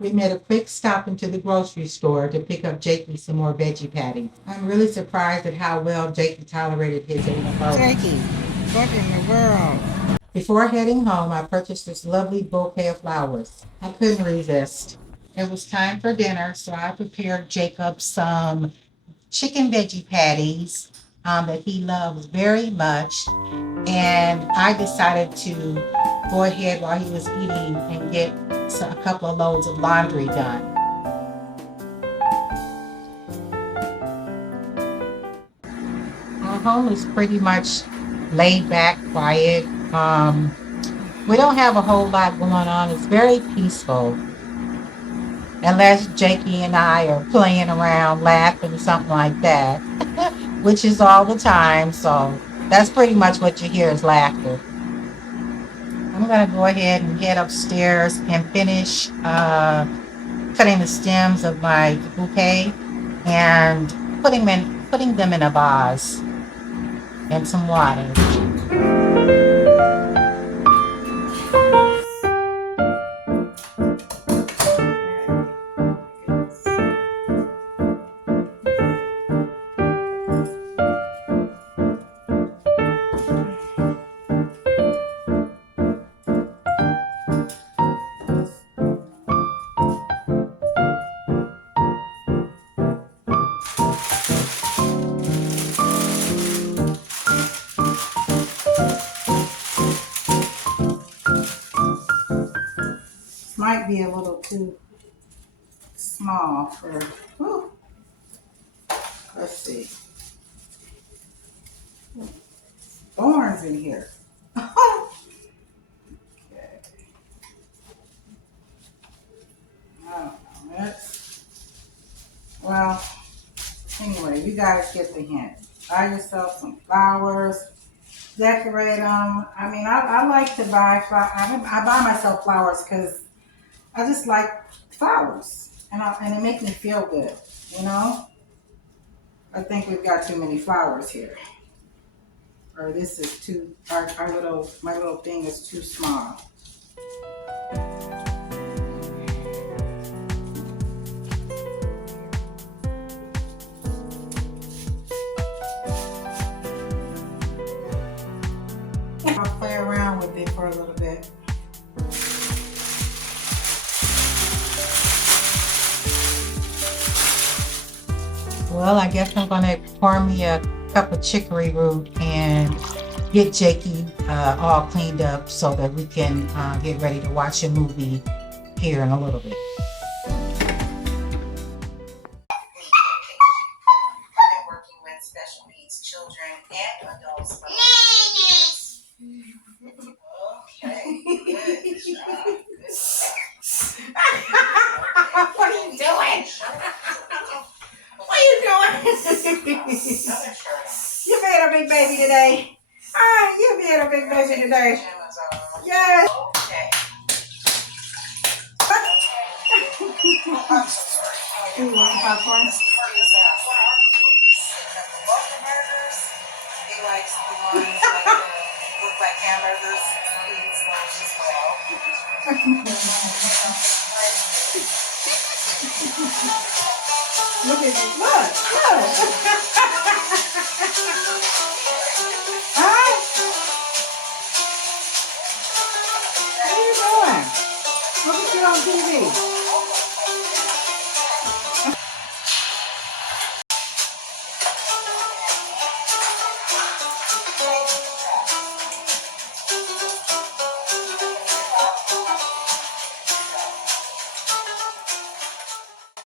We made a quick stop into the grocery store to pick up Jakey some more veggie patties. I'm really surprised at how well Jakey tolerated his overload. Jakey, what in the world? Before heading home, I purchased this lovely bouquet of flowers. I couldn't resist. It was time for dinner, so I prepared Jacob some chicken veggie patties that he loves very much. And I decided to go ahead while he was eating and get a couple of loads of laundry done. Our home is pretty much laid back, quiet. We don't have a whole lot going on. It's very peaceful, unless Jakey and I are playing around, laughing, or something like that, which is all the time. So that's pretty much what you hear is laughter. I'm gonna go ahead and head upstairs and finish cutting the stems of my bouquet and putting them in a vase and some water. Might be a little too small for. Whew, let's see. Thorns in here. Okay. I don't know. Well, anyway, you guys get the hint. Buy yourself some flowers, decorate them. I mean, I like to buy flowers. I buy myself flowers because I just like flowers, and it makes me feel good. You know, I think we've got too many flowers here, or this is too. My little thing is too small. I'll play around with it for a little bit. Well, I guess I'm gonna pour me a cup of chicory root and get Jakey all cleaned up so that we can get ready to watch a movie here in a little bit. I've been working with special needs children and adults. Okay, good job. What are you doing? What are you doing? You made a big baby today. You made a big baby today. Yes. Okay. You want some popcorn? He likes the ones that look like hamburgers. He eats those as well. Look at you. Look. Huh? What are you doing? Look at you on TV.